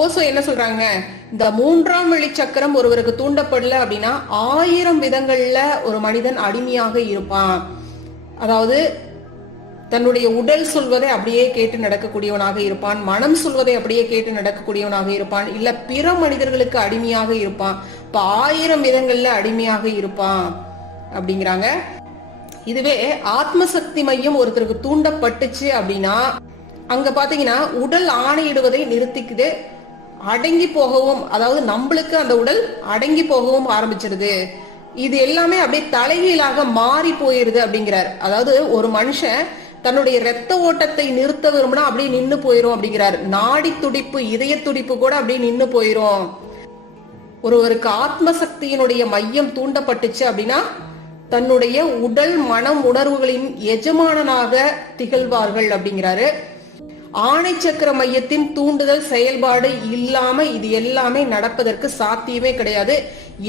ஓசோ என்ன சொல்றாங்க, இந்த மூன்றாம் வழி சக்கரம் ஒருவருக்கு தூண்டப்படல அப்படின்னா 1000 விதங்கள்ல ஒரு மனிதன் அடிமையாக இருப்பான். அதாவது தன்னுடைய உடல் சொல்வதை அப்படியே கேட்டு நடக்கக்கூடியவனாக இருப்பான், மனம் சொல்வதை அப்படியே கேட்டு நடக்கக்கூடியவனாக இருப்பான், இல்ல பிற மனிதர்களுக்கு அடிமையாக இருப்பான். இப்ப 1000 விதங்கள்ல அடிமையாக இருப்பான் அப்படிங்கிறாங்க. இதுவே ஆத்மசக்தி மையம் ஒருத்தருக்கு தூண்டப்பட்டுச்சு அப்படின்னா அங்க பாத்தீங்கன்னா உடல் ஆணையிடுவதை நிறுத்திக்குது, அடங்கி போகவும், அதாவது நம்மளுக்கு அந்த உடல் அடங்கி போகவும் ஆரம்பிச்சிருது. இது எல்லாமே அப்படியே தலைகீழாக மாறி போயிருது அப்படிங்கிறார். அதாவது ஒரு மனுஷன் தன்னுடைய ரத்த ஓட்டத்தை நிறுத்த விரும்பினா அப்படியே நின்னு போயிரும் அப்படிங்கிறார். நாடி துடிப்பு, இதய துடிப்பு கூட அப்படியே நின்னு போயிரும். ஒருவருக்கு ஆத்மசக்தியினுடைய மையம் தூண்டப்பட்டுச்சு அப்படின்னா தன்னுடைய உடல் மனம் உணர்வுகளின் எஜமானனாக திகழ்வார்கள் அப்படிங்கிறாரு. ஆணை சக்கர மையத்தின் தூண்டுதல் செயல்பாடு இல்லாம இது எல்லாமே நடப்பதற்கு சாத்தியமே கிடையாது.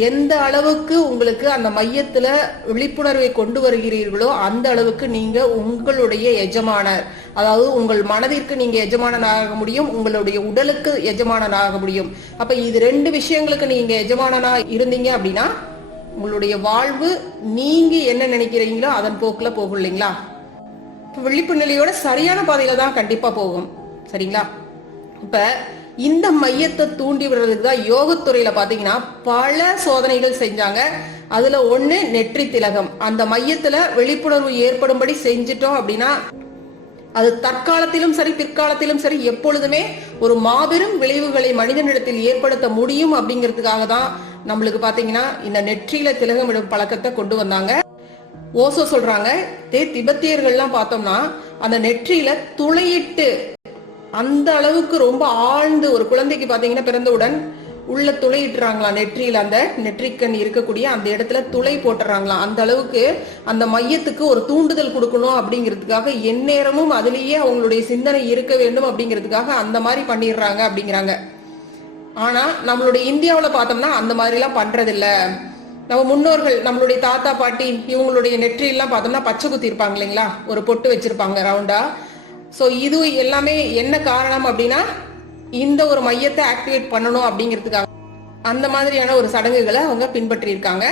எந்த அளவுக்கு உங்களுக்கு அந்த மையத்துல விழிப்புணர்வை கொண்டு வருகிறீர்களோ அந்த அளவுக்கு நீங்க உங்களுடைய எஜமானர், அதாவது உங்கள் மனதிற்கு நீங்க எஜமானனாக முடியும், உங்களுடைய உடலுக்கு எஜமானனாக முடியும். அப்ப இது 2 விஷயங்களுக்கு நீங்க எஜமானனா இருந்தீங்க அப்படின்னா உங்களுடைய வாழ்வு நீங்க என்ன நினைக்கிறீங்களோ அதன் போக்குல போகும் இல்லைங்களா. விழிப்பு நிலையோட சரியான பாதையில தான் கண்டிப்பா போகும். சரிங்களா. இப்ப இந்த மையத்தை தூண்டி விடுறதுக்கு தான் யோகத்துறையில பாத்தீங்கன்னா பல சோதனைகள் செஞ்சாங்க. அதுல ஒண்ணு நெற்றி திலகம். அந்த மையத்துல விழிப்புணர்வு ஏற்படும்படி செஞ்சிட்டோம் அப்படின்னா அது தற்காலத்திலும் சரி பிற்காலத்திலும் சரி எப்பொழுதுமே ஒரு மாபெரும் விளைவுகளை மனிதனிடத்தில் ஏற்படுத்த முடியும் அப்படிங்கிறதுக்காக தான் நம்மளுக்கு பாத்தீங்கன்னா இந்த நெற்றியில திலகமிடும் பழக்கத்தை கொண்டு வந்தாங்க. ஓசோ சொல்றாங்க, திபெத்தியர்கள்லாம் பார்த்தோம்னா அந்த நெற்றியில துளையிட்டு அந்த அளவுக்கு ரொம்ப ஆழ்ந்து, ஒரு குழந்தைக்கு பாத்தீங்கன்னா பிறந்தவுடன் உள்ள துளையிட்டுறாங்களாம், நெற்றியில அந்த நெற்றிக்கண் இருக்கக்கூடிய அந்த இடத்துல துளை போட்டுறாங்களாம். அந்த அளவுக்கு அந்த மையத்துக்கு ஒரு தூண்டுதல் கொடுக்கணும் அப்படிங்கிறதுக்காக எந்நேரமும் அதுலயே அவங்களுடைய சிந்தனை இருக்க வேண்டும் அப்படிங்கிறதுக்காக அந்த மாதிரி பண்ணிடுறாங்க அப்படிங்கிறாங்க. ஆனா நம்மளுடைய இந்தியாவில பார்த்தோம்னா அந்த மாதிரி எல்லாம் பண்றதில்ல. நம்ம முன்னோர்கள், நம்மளுடைய தாத்தா பாட்டி இவங்களுடைய நெற்றியெல்லாம் பார்த்தோம்னா பச்சை குத்தி இருப்பாங்க இல்லைங்களா, ஒரு பொட்டு வச்சிருப்பாங்க ரவுண்டா. சோ இது எல்லாமே என்ன காரணம் அப்படின்னா இந்த ஒரு மையத்தை ஆக்டிவேட் பண்ணணும் அப்படிங்கிறதுக்காக அந்த மாதிரியான ஒரு சடங்குகளை அவங்க பின்பற்றி இருக்காங்க.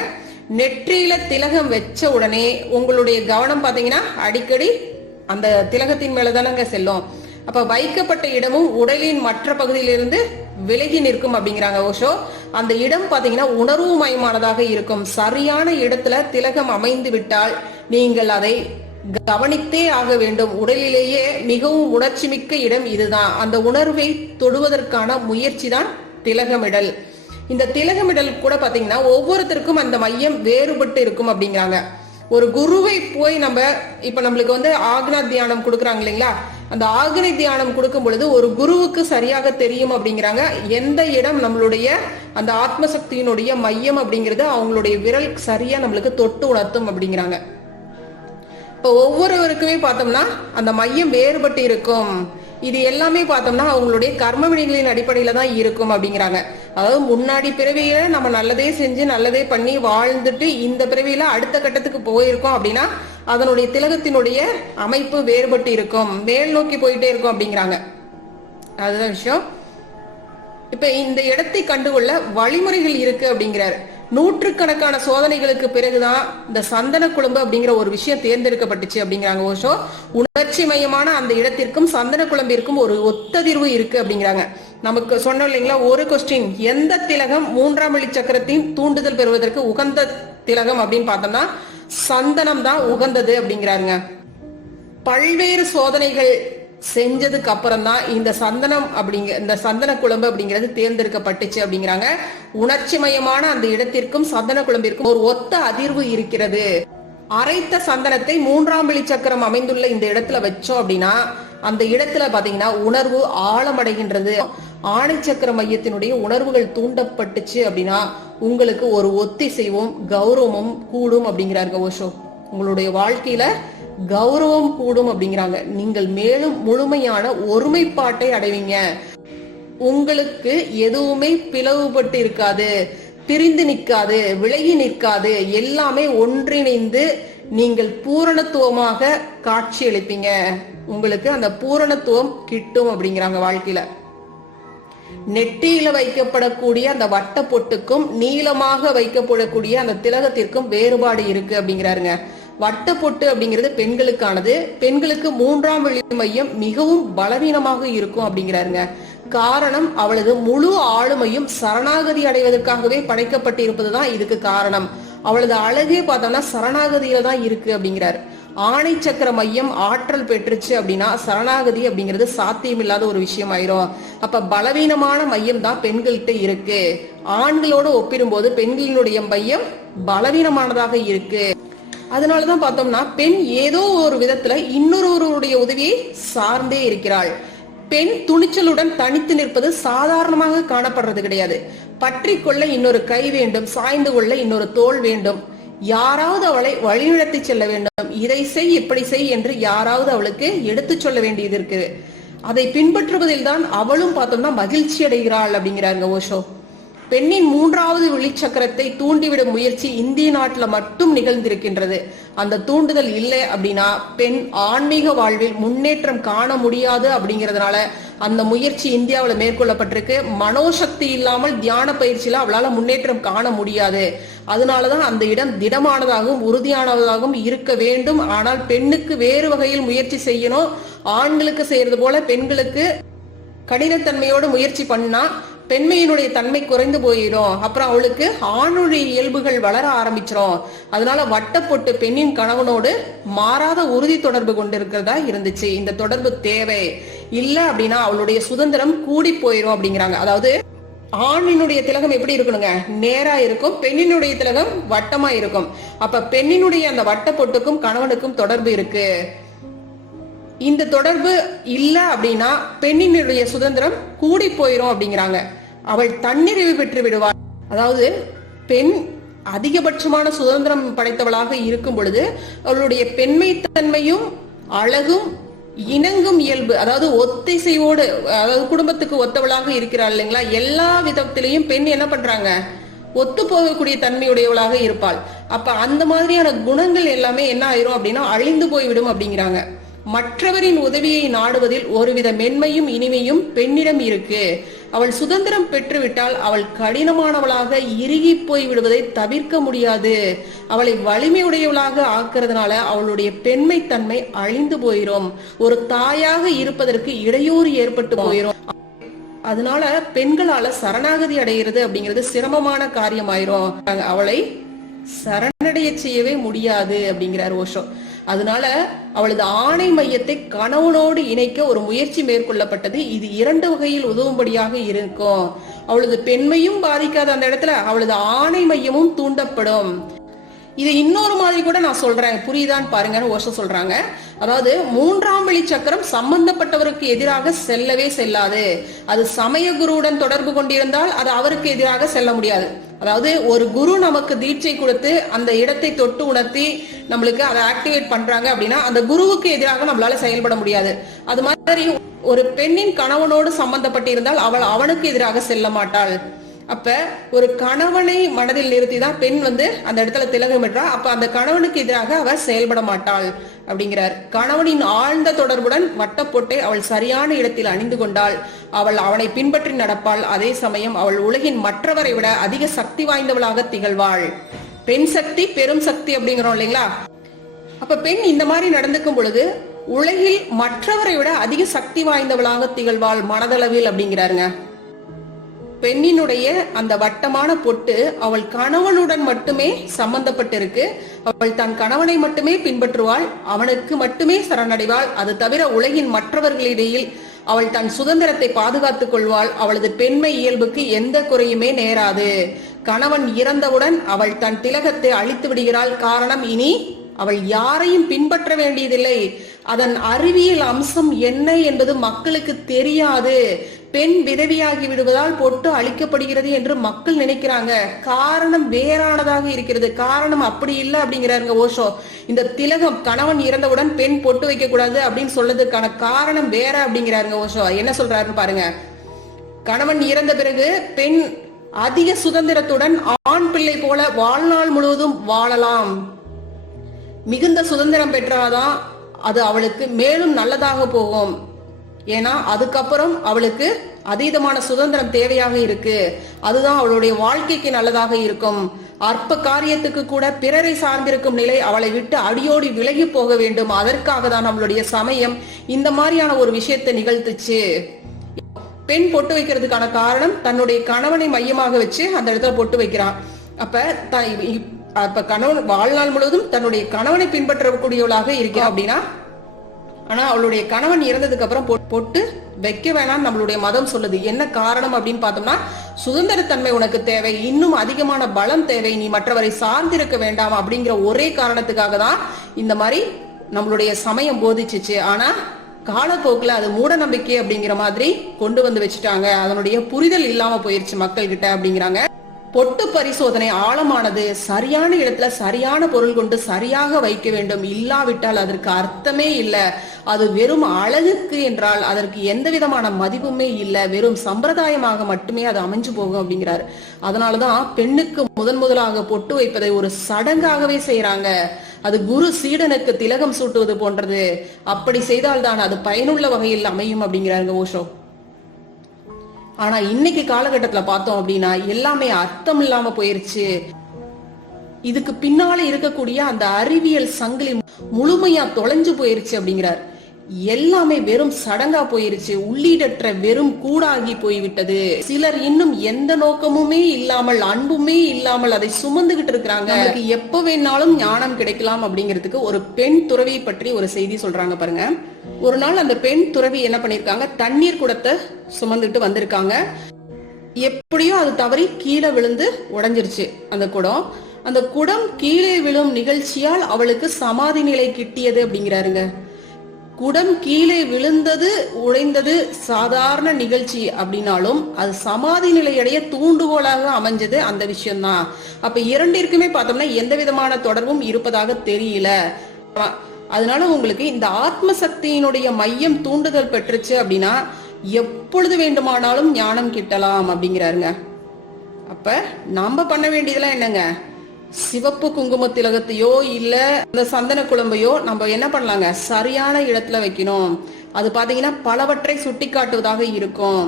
நெற்றியில திலகம் வச்ச உடனே உங்களுடைய கவனம் பாத்தீங்கன்னா அடிக்கடி அந்த திலகத்தின் மேலதானங்க செல்லும். அப்ப வைக்கப்பட்ட இடமும் உடலின் மற்ற பகுதியிலிருந்து விலகி நிற்கும் அப்படிங்கிறாங்க ஓஷோ. அந்த இடம் பாத்தீங்கன்னா உணர்வு மயமானதாக இருக்கும். சரியான இடத்துல திலகம் அமைந்து விட்டால் நீங்கள் அதை கவனித்தே ஆக வேண்டும். உடலிலேயே மிகவும் உணர்ச்சி மிக்க இடம் இதுதான். அந்த உணர்வை தொடுவதற்கான முயற்சி தான் திலகமிடல். இந்த திலகமிடல் கூட பாத்தீங்கன்னா ஒவ்வொருத்தருக்கும் அந்த மையம் வேறுபட்டு இருக்கும் அப்படிங்கிறாங்க. ஒரு குருவை போய் நம்ம இப்ப நம்மளுக்கு ஆக்னா தியானம் கொடுக்குறாங்க இல்லைங்களா, அந்த ஆக்னை தியானம் கொடுக்கும் பொழுது ஒரு குருவுக்கு சரியாக தெரியும் அப்படிங்கிறாங்க எந்த இடம் நம்மளுடைய அந்த ஆத்மசக்தியினுடைய மையம் அப்படிங்கிறது அவங்களுடைய விரல் சரியா நம்மளுக்கு தொட்டு உணர்த்தும் அப்படிங்கிறாங்க. இப்ப ஒவ்வொருவருக்குமே பார்த்தோம்னா அந்த மையம் வேறுபட்டு இருக்கும். இது எல்லாமே பார்த்தோம்னா அவங்களுடைய கர்ம வினைகளின் அடிப்படையில தான் இருக்கும் அப்படிங்கிறாங்க. அதாவது முன்னாடி பிறவியில நம்ம நல்லதே செஞ்சு நல்லதே பண்ணி வாழ்ந்துட்டு இந்த பிறவியில அடுத்த கட்டத்துக்கு போயிருக்கோம் அப்படின்னா அதனுடைய திலகத்தினுடைய அமைப்பு வேறுபட்டு இருக்கும், மேல் நோக்கி போயிட்டே இருக்கும் அப்படிங்கிறாங்க. அதுதான் விஷயம். இப்ப இந்த இடத்தை கண்டுகொள்ள வழிமுறைகள் இருக்கு அப்படிங்கிறாரு. நூற்றுக்கணக்கான சோதனைகளுக்கு பிறகுதான் இந்த சந்தன குழம்பு அப்படிங்கிற ஒரு விஷயம் தேர்ந்தெடுக்கப்பட்டுச்சு அப்படிங்கிறாங்க ஓஷோ. உணர்ச்சி மையமான அந்த இடத்திற்கும் சந்தன குழம்பிற்கும் ஒரு ஒத்ததிர்வு இருக்கு அப்படிங்கிறாங்க. நமக்கு சொன்னோம் இல்லைங்களா ஒரு கொஸ்டின், எந்த திலகம் 3ஆம் வழி சக்கரத்தின் தூண்டுதல் பெறுவதற்கு உகந்த திலகம் அப்படின்னு பார்த்தோம்னா சந்தனம் தான் உகந்தது அப்படிங்கிறாருங்க. பல்வேறு சோதனைகள் செஞ்சதுக்கு அப்புறம் தான் இந்த சந்தனம் இந்த சந்தன குழம்பு அப்படிங்கிறது தேர்ந்தெடுக்கப்பட்டுச்சு அப்படிங்கிறாங்க. உணர்ச்சி மயமான அந்த இடத்திற்கும் சந்தன குழம்பிற்கும் ஒரு ஒத்த அதிர்வு இருக்கிறது. அரைத்த சந்தனத்தை 3ஆம் வழி சக்கரம் அமைந்துள்ள இந்த இடத்துல வச்சோம் அப்படின்னா அந்த இடத்துல பாத்தீங்கன்னா உணர்வு ஆழமடைகின்றது. ஆணை சக்கர மையத்தினுடைய உணர்வுகள் தூண்டப்பட்டுச்சு அப்படின்னா உங்களுக்கு ஒரு ஒத்திசைவும் கௌரவமும் கூடும் அப்படிங்கிறாருங்க ஓஷோ. உங்களுடைய வாழ்க்கையில கௌரவம் கூடும் அப்படிங்கிறாங்க. நீங்கள் மேலும் முழுமையான ஒருமைப்பாட்டை அடைவீங்க. உங்களுக்கு எதுவுமே பிளவுபட்டு இருக்காது, பிரிந்து நிற்காது, விலகி நிற்காது, எல்லாமே ஒன்றிணைந்து நீங்கள் பூரணத்துவமாக காட்சி அளிப்பீங்க. உங்களுக்கு அந்த பூரணத்துவம் கிட்டும் அப்படிங்கிறாங்க வாழ்க்கையில. நெற்றியில வைக்கப்படக்கூடிய அந்த வட்ட பொட்டுக்கும் நீளமாக வைக்கப்படக்கூடிய அந்த திலகத்திற்கும் வேறுபாடு இருக்கு அப்படிங்கிறாருங்க. வட்ட பொட்டு அப்படிங்கிறது பெண்களுக்கானது. பெண்களுக்கு 3ஆம் விழி மையம் மிகவும் பலவீனமாக இருக்கும் அப்படிங்கிறாருங்க. காரணம், அவளது முழு ஆளுமையும் சரணாகதி அடைவதற்காகவே படைக்கப்பட்டிருப்பதுதான் இதுக்கு காரணம். அவளது அழகே பார்த்தோம்னா சரணாகதியில தான் இருக்கு அப்படிங்கிறாரு. ஆணை சக்கர மையம் ஆற்றல் பெற்றுச்சு அப்படின்னா சரணாகதி அப்படிங்கிறது சாத்தியம் இல்லாத ஒரு விஷயம் ஆயிரும். அப்ப பலவீனமான மையம் தான் பெண்கள்கிட்ட இருக்கு. ஆண்களோட ஒப்பிடும்போது பெண்களினுடைய மையம் பலவீனமானதாக இருக்கு. அதனாலதான் பார்த்தோம்னா பெண் ஏதோ ஒரு விதத்துல இன்னொருவருடைய உதவியை சார்ந்தே இருக்கிறாள். பெண் துணிச்சலுடன் தனித்து நிற்பது சாதாரணமாக காணப்படுறது கிடையாது. பற்றி கொள்ள இன்னொரு கை வேண்டும், சாய்ந்து கொள்ள இன்னொரு தோள் வேண்டும், யாராவது அவளை வழிநடத்தி செல்ல வேண்டும். இதை செய், இப்படி செய் என்று யாராவது அவளுக்கு எடுத்து சொல்ல வேண்டியது இருக்கு. அதை பின்பற்றுவதில் தான் அவளும் பார்த்தோம்னா மகிழ்ச்சி அடைகிறாள் அப்படிங்கிறாங்க ஓஷோ. பெண்ணின் 3வது விழிச்சக்கரத்தை தூண்டிவிடும் முயற்சி இந்திய நாட்டுல மட்டும் நிகழ்ந்திருக்கின்றது. அந்த தூண்டுதல் இல்லை அப்படின்னா பெண் ஆன்மீக வாழ்வில் முன்னேற்றம் காண முடியாது அப்படிங்கறதுனால அந்த முயற்சி இந்தியாவில மேற்கொள்ளப்பட்டிருக்கு. மனோசக்தி இல்லாமல் தியான பயிற்சியில அவளால முன்னேற்றம் காண முடியாது. அதனாலதான் அந்த இடம் திடமானதாகவும் உறுதியானதாகவும் இருக்க வேண்டும். ஆனால் பெண்ணுக்கு வேறு வகையில் முயற்சி செய்யணும். ஆண்களுக்கு செய்யறது போல பெண்களுக்கு கடினத்தன்மையோடு முயற்சி பண்ணா பெண்மையினுடைய தன்மை குறைந்து போயிடும். அப்புறம் அவளுக்கு ஆணுடைய இயல்புகள் வளர ஆரம்பிச்சிடும். அதனால வட்டப்பொட்டு பெண்ணின் கணவனோடு மாறாத உறுதி தொடர்பு கொண்டிருக்கிறதா இருந்துச்சு. இந்த தொடர்பு தேவை இல்ல அப்படின்னா அவளுடைய சுதந்திரம் கூடி போயிடும் அப்படிங்கிறாங்க. அதாவது ஆணினுடைய திலகம் எப்படி இருக்கணுங்க, நேரா இருக்கும். பெண்ணினுடைய திலகம் வட்டமா இருக்கும். அப்ப பெண்ணினுடைய அந்த வட்ட பொட்டுக்கும் கணவனுக்கும் தொடர்பு இருக்கு. இந்த தொடர்பு இல்ல அப்படின்னா பெண்ணினுடைய சுதந்திரம் கூடி போயிரும் அப்படிங்கிறாங்க. அவள் தன்னிறைவு பெற்று விடுவாள். அதாவது பெண் அதிகபட்சமான சுதந்திரம் படைத்தவளாக இருக்கும் பொழுது அவளுடைய பெண்மைத்தன்மையும் அழகும் இணங்கும் இயல்பு, அதாவது ஒத்திசைவோடு, அதாவது குடும்பத்துக்கு ஒத்தவளாக இருக்கிறாள் இல்லைங்களா. எல்லா விதத்திலையும் பெண் என்ன பண்றாங்க, ஒத்து போகக்கூடிய தன்மையுடையவளாக இருப்பாள். அப்ப அந்த மாதிரியான குணங்கள் எல்லாமே என்ன ஆயிரும் அப்படின்னா அழிந்து போய்விடும் அப்படிங்கிறாங்க. மற்றவரின் உதவியை நாடுவதில் ஒருவித மென்மையும் இனிமையும் பெண்ணிடம் இருக்கு. அவள் சுதந்திரம் பெற்றுவிட்டால் அவள் கடினமானவளாக இறுகி போய் விடுவதை தவிர்க்க முடியாது. அவளை வலிமையுடையவளாக ஆக்குறதுனால அவளுடைய பெண்மை தன்மை அழிந்து போயிரும். ஒரு தாயாக இருப்பதற்கு இடையூறு ஏற்பட்டு போயிரும். அதனால பெண்களால சரணாகதி அடைகிறது அப்படிங்கிறது சிரமமான காரியமாயிரும். அவளை சரணடைய செய்யவே முடியாது அப்படிங்கிறார் ஓஷோ. அதனால அவளது ஆணை மையத்தை கணவனோடு இணைக்க ஒரு முயற்சி மேற்கொள்ளப்பட்டது. இது 2 வகையில் உதவும்படியாக இருக்கும். அவளது பெண்மையும் பாதிக்காத அந்த இடத்துல அவளது ஆணை மையமும் தூண்டப்படும். இது இன்னொரு மாதிரி கூட நான் சொல்றேன், புரியுதான்னு பாருங்கன்னு ஓஷோ சொல்றாங்க. அதாவது 3ஆம் விழி சக்கரம் சம்பந்தப்பட்டவருக்கு எதிராக செல்லவே செல்லாது. அது சமய குருவுடன் தொடர்பு கொண்டிருந்தால் அது அவருக்கு எதிராக செல்ல முடியாது. அதாவது ஒரு குரு நமக்கு தீட்சை கொடுத்து அந்த இடத்தை தொட்டு உணர்த்தி நம்மளுக்கு அதை ஆக்டிவேட் பண்றாங்க அப்படின்னா அந்த குருவுக்கு எதிராக நம்மளால செயல்பட முடியாது. அது மாதிரி ஒரு பெண்ணின் கணவனோடு சம்பந்தப்பட்டிருந்தால் அவள் அவனுக்கு எதிராக செல்ல மாட்டாள். அப்ப ஒரு கணவனை மனதில் நிறுத்தி தான் பெண் அந்த இடத்துல திலகமிடுறா. அப்ப அந்த கணவனுக்கு எதிராக அவர் செயல்பட மாட்டாள் அப்படிங்கிறார். கணவனின் ஆழ்ந்த தொடர்புடன் வட்டப்பொட்டை அவள் சரியான இடத்தில் அணிந்து கொண்டாள். அவள் அவனை பின்பற்றி நடப்பாள். அதே சமயம் அவள் உலகின் மற்றவரை விட அதிக சக்தி வாய்ந்தவளாக திகழ்வாள். பெண் சக்தி பெரும் சக்தி அப்படிங்கிறோம் இல்லைங்களா. அப்ப பெண் இந்த மாதிரி நடந்துக்கும் பொழுது உலகில் மற்றவரை விட அதிக சக்தி வாய்ந்தவளாக திகழ்வாள் மனதளவில் அப்படிங்கிறாருங்க. பெண்ணினுடைய அந்த வட்டமான பொட்டு அவள் கணவனுடன் மட்டுமே சம்பந்தப்பட்டிருக்கு. அவள் தன் கணவனை மட்டுமே பின்பற்றுவாள், அவனுக்கு மட்டுமே சரணடைவாள். அது தவிர உலகின் மற்றவர்களிடையில் அவள் தன் சுதந்திரத்தை பாதுகாத்துக் கொள்வாள். அவளது பெண்மை இயல்புக்கு எந்த குறையுமே நேராது. கணவன் இறந்தவுடன் அவள் தன் திலகத்தை அழித்து விடுகிறாள். காரணம், இனி அவள் யாரையும் பின்பற்ற வேண்டியதில்லை. அதன் அறிவியல் அம்சம் என்ன என்பது மக்களுக்கு தெரியாது. பெண் விதவியாகி விடுவதால் பொட்டு அழிக்கப்படுகிறது என்று மக்கள் நினைக்கிறாங்க. காரணம் வேறானதாக இருக்கிறது. காரணம் அப்படி இல்லை அப்படிங்கிறாருங்க ஓஷோ. இந்த திலகம் கணவன் இறந்தவுடன் பெண் பொட்டு வைக்க கூடாது அப்படின்னு சொல்றதுக்கான காரணம் வேற அப்படிங்கிறாருங்க ஓஷோ. என்ன சொல்றாருன்னு பாருங்க. கணவன் இறந்த பிறகு பெண் அதிக சுதந்திரத்துடன் ஆண் பிள்ளை போல வாழ்நாள் முழுவதும் வாழலாம். மிகுந்த சுதந்திரம் பெற்றாதான் அது அவளுக்கு மேலும் நல்லதாக போகும். ஏன்னா அதுக்கப்புறம் அவளுக்கு அதீதமான சுதந்திரம் தேவையாக இருக்கு. அதுதான் அவளுடைய வாழ்க்கைக்கு நல்லதாக இருக்கும். அற்ப காரியத்துக்கு கூட பிறரை சார்ந்திருக்கும் நிலை அவளை விட்டு அடியோடி விலகி போக வேண்டும். அதற்காக தான் நம்மளுடைய சமயம் இந்த மாதிரியான ஒரு விஷயத்தை நிகழ்த்துச்சு. பெண் பொட்டு வைக்கிறதுக்கான காரணம் தன்னுடைய கணவனை மையமாக வச்சு அந்த இடத்துல பொட்டு வைக்கிறான். அப்ப கணவன் வாழ்நாள் முழுவதும் தன்னுடைய கணவனை பின்பற்றக்கூடியவளாக இருக்கிறா அப்படின்னா, ஆனா அவளுடைய கணவன் இறந்ததுக்கு அப்புறம் பொட்டு வைக்க வேணாம் நம்மளுடைய மதம் சொல்லுது. என்ன காரணம் அப்படின்னு பார்த்தோம்னா, சுதந்திரத்தன்மை உனக்கு தேவை, இன்னும் அதிகமான பலம் தேவை, நீ மற்றவரை சார்ந்திருக்க வேண்டாம் அப்படிங்கிற ஒரே காரணத்துக்காக தான் இந்த மாதிரி நம்மளுடைய சமயம் போதிச்சுச்சு. ஆனா காலப்போக்குல அது மூட நம்பிக்கை அப்படிங்கிற மாதிரி கொண்டு வந்து வச்சுட்டாங்க. அதனுடைய புரிதல் இல்லாம போயிருச்சு மக்கள் கிட்ட அப்படிங்கிறாங்க. பொட்டு பரிசோதனை ஆழமானது. சரியான இடத்துல சரியான பொருள் கொண்டு சரியாக வைக்க வேண்டும். இல்லாவிட்டால் அதற்கு அர்த்தமே இல்லை. அது வெறும் அழகுக்கு என்றால் அதற்கு எந்த விதமான மதிப்புமே இல்லை. வெறும் சம்பிரதாயமாக மட்டுமே அது அமைஞ்சு போகும் அப்படிங்கிறார். அதனாலதான் பெண்ணுக்கு முதலாக பொட்டு வைப்பதை ஒரு சடங்காகவே செய்யறாங்க. அது குரு சீடனுக்கு திலகம் சூட்டுவது போன்றது. அப்படி செய்தால்தான் அது பயனுள்ள வகையில் அமையும் அப்படிங்கிறாங்க ஓஷோ. ஆனா இன்னைக்கு காலகட்டத்துல பார்த்தோம் அப்படின்னா எல்லாமே அர்த்தம் இல்லாம போயிருச்சு. இதுக்கு பின்னால இருக்கக்கூடிய அந்த அறிவியல் சங்கிலி முழுமையா தொலைஞ்சு போயிருச்சு அப்படிங்கிறார். எல்லாமே வெறும் சடங்கா போயிருச்சு. உள்ளீடற்ற வெறும் கூடாகி போய்விட்டது. சிலர் இன்னும் எந்த நோக்கமுமே இல்லாமல் அன்புமே இல்லாமல் அதை சுமந்துகிட்டு இருக்கிறாங்க. எப்ப வேணாலும் ஞானம் கிடைக்கலாம் அப்படிங்கிறதுக்கு ஒரு பெண் துறவியை பற்றி ஒரு செய்தி சொல்றாங்க பாருங்க. ஒரு நாள் அந்த பெண் துறவி என்ன பண்ணிருக்காங்க, தண்ணீர் குடத்தை சுமந்துட்டு வந்திருக்காங்க. எப்படியோ அது தவறி கீழே விழுந்து உடைஞ்சிருச்சு அந்த குடம். அந்த குடம் கீழே விழும் நிகழ்ச்சியால் அவளுக்கு சமாதி நிலை கிட்டியது அப்படிங்கிறாருங்க. குடம் கீழே விழுந்தது உடைந்தது சாதாரண நிகழ்ச்சி அப்படின்னாலும் அது சமாதி நிலையடைய தூண்டுகோலாக அமைஞ்சது அந்த விஷயம்தான். அப்ப இரண்டிற்குமே பார்த்தோம்னா எந்த விதமான தொடர்பும் இருப்பதாக தெரியல. அதனால உங்களுக்கு இந்த ஆத்ம சக்தியினுடைய மையம் தூண்டுதல் பெற்றுச்சு அப்படின்னா எப்பொழுது வேண்டுமானாலும் ஞானம் கிட்டலாம் அப்படிங்கிறாருங்க. அப்ப நம்ம பண்ண வேண்டியதெல்லாம் என்னங்க, சிவப்பு குங்கும திலகத்தையோ இல்ல இந்த சந்தன குழம்பையோ நம்ம என்ன பண்ணலாங்க, சரியான இடத்துல வைக்கணும். அது பாத்தீங்கன்னா பலவற்றை சுட்டி காட்டுவதாக இருக்கும்.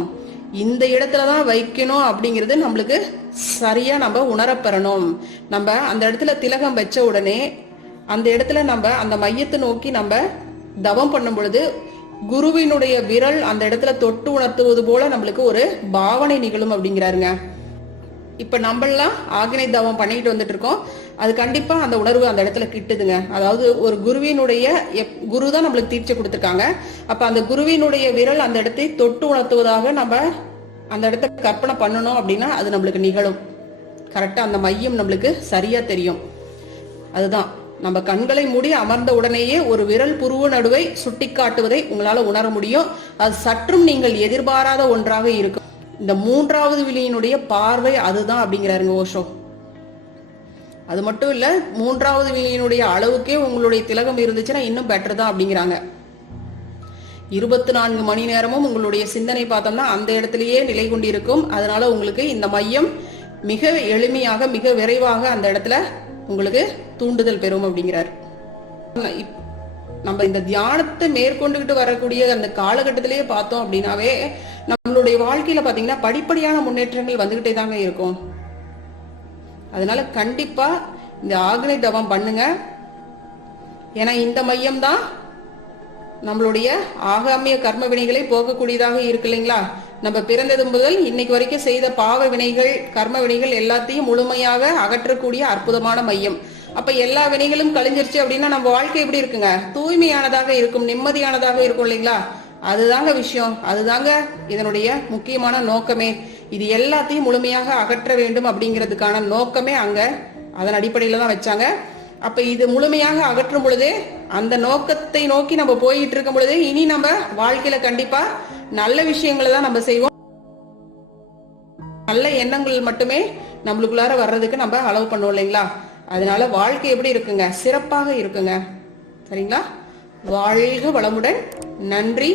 இந்த இடத்துலதான் வைக்கணும் அப்படிங்கிறது நம்மளுக்கு சரியா நம்ம உணரப்பெறணும். நம்ம அந்த இடத்துல திலகம் வச்ச உடனே அந்த இடத்துல நம்ம அந்த மையத்தை நோக்கி நம்ம தவம் பண்ணும் பொழுது குருவினுடைய விரல் அந்த இடத்துல தொட்டு உணர்த்துவது போல நம்மளுக்கு ஒரு பாவனை நிகழும் அப்படிங்கிறாருங்க. இப்ப நம்மளாம் ஆக்னை தவம் பண்ணிட்டு வந்துட்டு இருக்கோம். அது கண்டிப்பா அந்த உணர்வு அந்த இடத்துல கிட்டுதுங்க. அதாவது ஒரு குருவினுடைய குரு தான் நம்மளுக்கு தீட்சை கொடுத்துருக்காங்க. அப்ப அந்த குருவினுடைய விரல் அந்த இடத்தை தொட்டு உணர்த்துவதாக நம்ம அந்த இடத்த கற்பனை பண்ணணும் அப்படின்னா அது நம்மளுக்கு நிகழும். கரெக்டா அந்த மையம் நம்மளுக்கு சரியா தெரியும். அதுதான் நம்ம கண்களை மூடி அமர்ந்த உடனேயே ஒரு விரல் புருவ நடுவை சுட்டி காட்டுவதை உங்களால உணர முடியும். அது சற்றும் நீங்கள் எதிர்பாராத ஒன்றாக இருக்கும். இந்த மூன்றாவது விழியினுடைய பார்வை அதுதான் அப்படிங்கிறாருங்க ஓஷோ. அது மட்டும் இல்ல, மூன்றாவது விழியினுடைய அளவுக்கே உங்களுடைய திலகம் இருந்துச்சுன்னா இன்னும் பெட்டர் தான் அப்படிங்கிறாங்க. 24 மணி நேரமும் உங்களுடைய சிந்தனை பார்த்தோம்னா அந்த இடத்திலேயே நிலை கொண்டிருக்கும். அதனால உங்களுக்கு இந்த மையம் மிக எளிமையாக மிக விரைவாக அந்த இடத்துல உங்களுக்கு தூண்டுதல் பெறும் அப்படிங்கிறார். நம்ம இந்த தியானத்தை மேற்கொண்டுகிட்டு வரக்கூடிய அந்த காலகட்டத்திலேயே பார்த்தோம் அப்படின்னாவே நம்மளுடைய வாழ்க்கையில பாத்தீங்கன்னா படிப்படியான முன்னேற்றங்கள் வந்துகிட்டே தாங்க இருக்கும். அதனால கண்டிப்பா இந்த ஆக்னை தவம் பண்ணுங்க. ஏன்னா இந்த மையம் தான் நம்மளுடைய ஆகாமிய கர்ம வினைகளை போகக்கூடியதாக இருக்கு இல்லைங்களா. நம்ம பிறந்தது முதல் இன்னைக்கு வரைக்கும் செய்த பாவ வினைகள் கர்ம வினைகள் எல்லாத்தையும் முழுமையாக அகற்றக்கூடிய அற்புதமான மையம். அப்ப எல்லா வினைகளும் கழிஞ்சிருச்சு அப்படின்னா நம்ம வாழ்க்கை எப்படி இருக்குங்க, தூய்மையானதாக இருக்கும், நிம்மதியானதாக இருக்கும் இல்லைங்களா. அதுதாங்க விஷயம், அதுதாங்க இதனுடைய முக்கியமான நோக்கமே. இது எல்லாத்தையும் முழுமையாக அகற்ற வேண்டும் அப்படிங்கிறதுக்கான நோக்கமே அங்க அதன் அடிப்படையில தான் வச்சாங்க. அப்ப இது முழுமையாக அகற்றும் பொழுதே அந்த நோக்கத்தை நோக்கி நம்ம போயிட்டு இருக்கும் பொழுதே இனி நம்ம வாழ்க்கையில கண்டிப்பா நல்ல விஷயங்களை தான் நம்ம செய்வோம். நல்ல எண்ணங்கள் மட்டுமே நம்மளுக்குள்ளார வர்றதுக்கு நம்ம அளவு பண்ணுவோம் இல்லைங்களா. அதனால வாழ்க்கை எப்படி இருக்குங்க, சிறப்பாக இருக்குங்க. சரிங்களா. வாழ்க வளமுடன். நன்றி.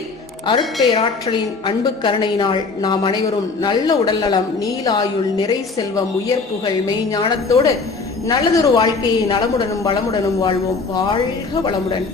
அருட்பேராற்றலின் அன்பு கருணையினால் நாம் அனைவரும் நல்ல உடல்நலம், நீலாயுள், நிறை செல்வம், உயர் புகழ், மெய்ஞானத்தோடு நல்லதொரு வாழ்க்கையை நலமுடனும் வளமுடனும் வாழ்வோம். வாழ்க வளமுடன்.